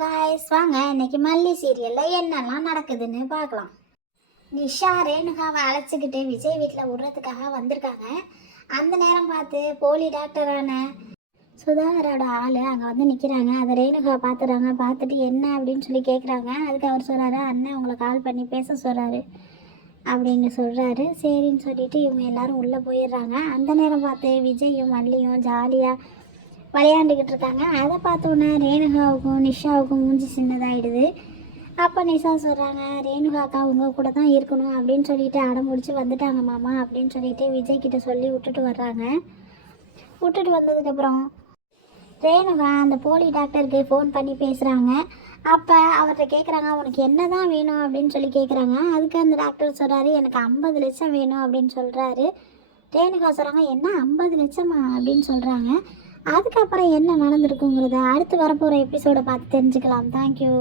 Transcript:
Guys வாங்க இன்னைக்கு மல்லி சீரியலில் என்னெல்லாம் நடக்குதுன்னு பார்க்கலாம். நிஷா ரேணுகாவை அழைச்சிக்கிட்டு விஜய் வீட்டில் விடுறதுக்காக வந்திருக்காங்க. அந்த நேரம் பார்த்து போலி டாக்டரான சுதாகரோட ஆள் அங்கே வந்து நிற்கிறாங்க அதை ரேணுகா பார்த்துறாங்க பார்த்துட்டு என்ன அப்படின்னு சொல்லி கேட்குறாங்க அதுக்கு அவர் சொல்கிறாரு அண்ணன் உங்களை கால் பண்ணி பேச சொல்கிறாரு அப்படின்னு சொல்கிறாரு சரின்னு சொல்லிட்டு இவங்க எல்லாரும் உள்ளே போயிடுறாங்க. அந்த நேரம் பார்த்து விஜயும் மல்லியும் ஜாலியாக விளையாண்டுக்கிட்டு இருக்காங்க அதை பார்த்தோன்னே ரேணுகாவுக்கும் நிஷாவுக்கும் மூஞ்சி சின்னதாயிடுது. அப்போ நிஷா சொல்கிறாங்க ரேணுகாக்கா உங்கள் கூட தான் இருக்கணும் அப்படின்னு சொல்லிட்டு அடம் முடிச்சு வந்துட்டாங்க மாமா அப்படின்னு சொல்லிட்டு விஜய் கிட்ட சொல்லி விட்டுட்டு வர்றாங்க. விட்டுட்டு வந்ததுக்கப்புறம் ரேணுகா அந்த போலி டாக்டருக்கு ஃபோன் பண்ணி பேசுகிறாங்க அப்போ அவர்கிட்ட கேட்குறாங்க உனக்கு என்ன தான் வேணும்? அப்படின்னு சொல்லி கேட்குறாங்க அதுக்கு அந்த டாக்டர் சொல்கிறாரு எனக்கு ஐம்பது லட்சம் வேணும் அப்படின்னு சொல்கிறாரு ரேணுகா சொல்கிறாங்க என்ன ஐம்பது லட்சமா? அப்படின்னு சொல்கிறாங்க அதுக்கப்புறம் என்ன நடந்திருக்குங்கிறத அடுத்து வரப்போகிற எபிசோடை பார்த்து தெரிஞ்சுக்கலாம். தேங்க்யூ